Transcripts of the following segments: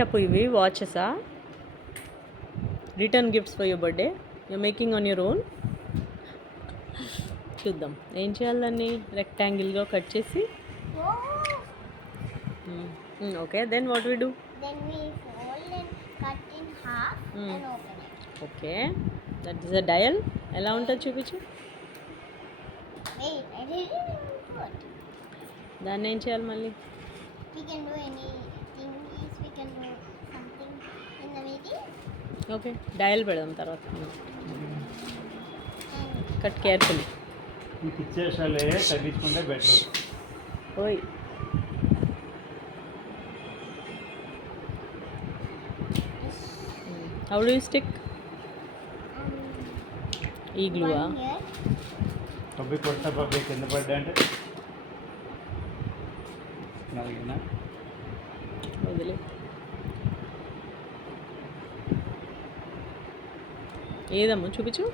ఇష్టపు ఇవి వాచెసా? Return gifts for your birthday you making on your own. చూద్దాం ఏం చేయాలి, దాన్ని రెక్టాంగిల్గా కట్ చేసి. Okay, then what we do? Then we fold and cut in half and open it. Okay, that is a dial. ఎలా ఉంటుంది చూపించు. Wait, I didn't even put. దాన్ని ఏం చేయాలి మళ్ళీ? We can do anything. We can do something in the middle. Okay, dial పెడదాం తర్వాత. And cut carefully. మీకు ఇచ్చేసాలే తగ్గించుకుంటే బెటర్. ఓయ్, హౌ డూ యూ స్టిక్? ఈ గ్లూవా? one here. పబ్బి కొడతా, పబ్బి కింద పడ్డా అంటే అలాగేనా? వదిలే. ఏదమ్మా చూపించు.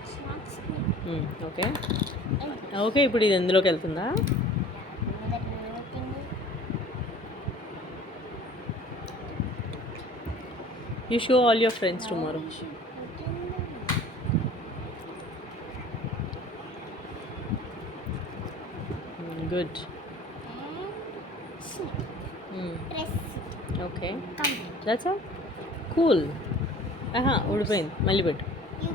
It's not split. Okay okay, ఇప్పుడు ఇది ఎందులోకి వెళ్తుందా? Remember that new thingy? You show all your friends tomorrow. We should put in the good. and snip. Press it. Okay, Come. That's all. Cool. ఆహా, ఊడిపోయింది, మళ్ళీ పెట్టు. You